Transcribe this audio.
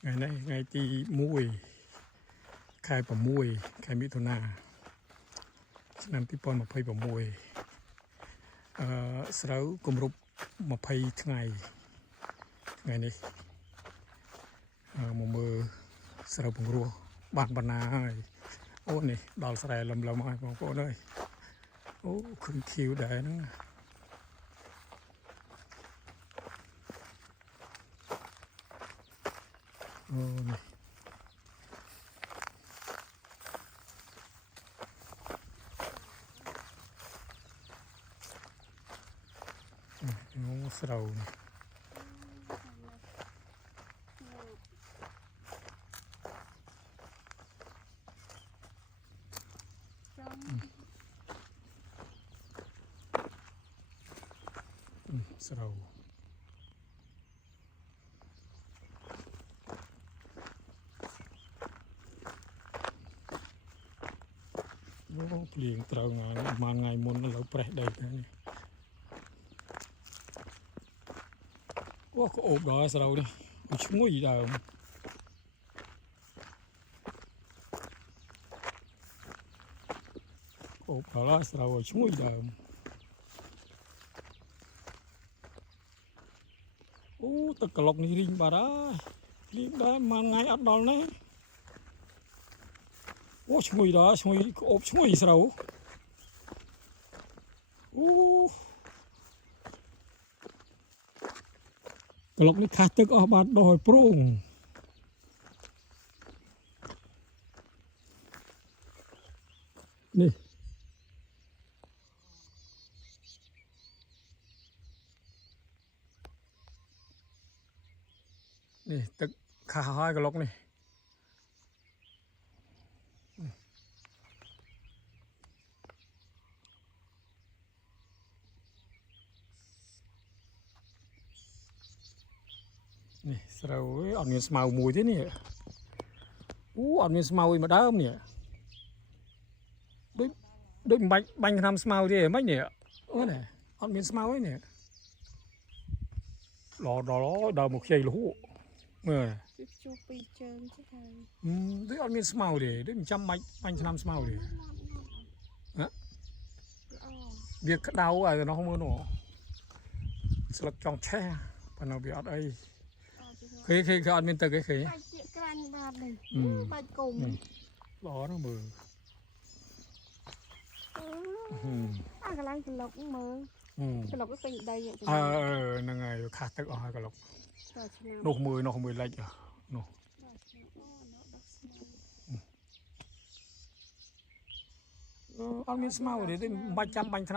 ថ្ងៃនេះថ្ងៃទី1 ខែ 6 ខែមិថុនាឆ្នាំ 2026 ស្រូវគម្រប់20 ថ្ងៃនេះមកមើលស្រូវពង្រោះបានបណ្ណាហើយអូនេះដល់ស្រែលំហើយបងប្អូនអើយអូឃើញខៀវដែរហ្នឹងអូនេះអូស្រូវនេះស្រូវអូភ្លៀងត្រូវថ្ងៃនេះប្រហែលថ្ងៃមុនឥឡូវប្រេះដីតែនេះអូក្អូបដល់ស្រូវនេះវាឈ្ងុយដើមអូបដល់ស្រូវឈ្ងុយដើមអូទឹកក្លុកនេះរីងបាត់ហើយភ្លៀងដែរមួយថ្ងៃអត់ដល់ណាអូឈ្ងុយដល់ឈ្ងុយក្អូបឈ្ងុយស្រូវអូក្លុកនេះខាស់ទឹកអស់បាត់ដល់ព្រោងនេះទឹកខាស់ហើយក្លុកនេះនេះស្រូវអត់មានស្មៅមួយទេនេះអូអត់មានស្មៅអីមកដើមនេះដូចមិនបាច់បាញ់ថ្នាំស្មៅទេមិននេះអូនេះអត់មានស្មៅទេនេះដល់ដើមមកខ្ចីលហូមើលជួបពីជើងchứហើយដូចអត់មានស្មៅទេដូចមិនចាំបាច់បាញ់ថ្នាំស្មៅទេវាក្តៅហើយទៅនោះមើលនោះស្លឹកចង់ឆេះប៉ុន្តែវាអត់អីគេអត់មានទឹកទេគេបាច់ជាក្រាញ់បាត់នេះបាច់គុំល្អណាស់មើលអាកន្លែងក្លុកមើលក្លុកទៅពេញដីហ្នឹងហើយខាស់ទឹកអស់ហើយក្លុកនោះមួយលិចនោះអត់មានស្មៅទេមិនបាច់ចាំបាញ់ថ្នាំ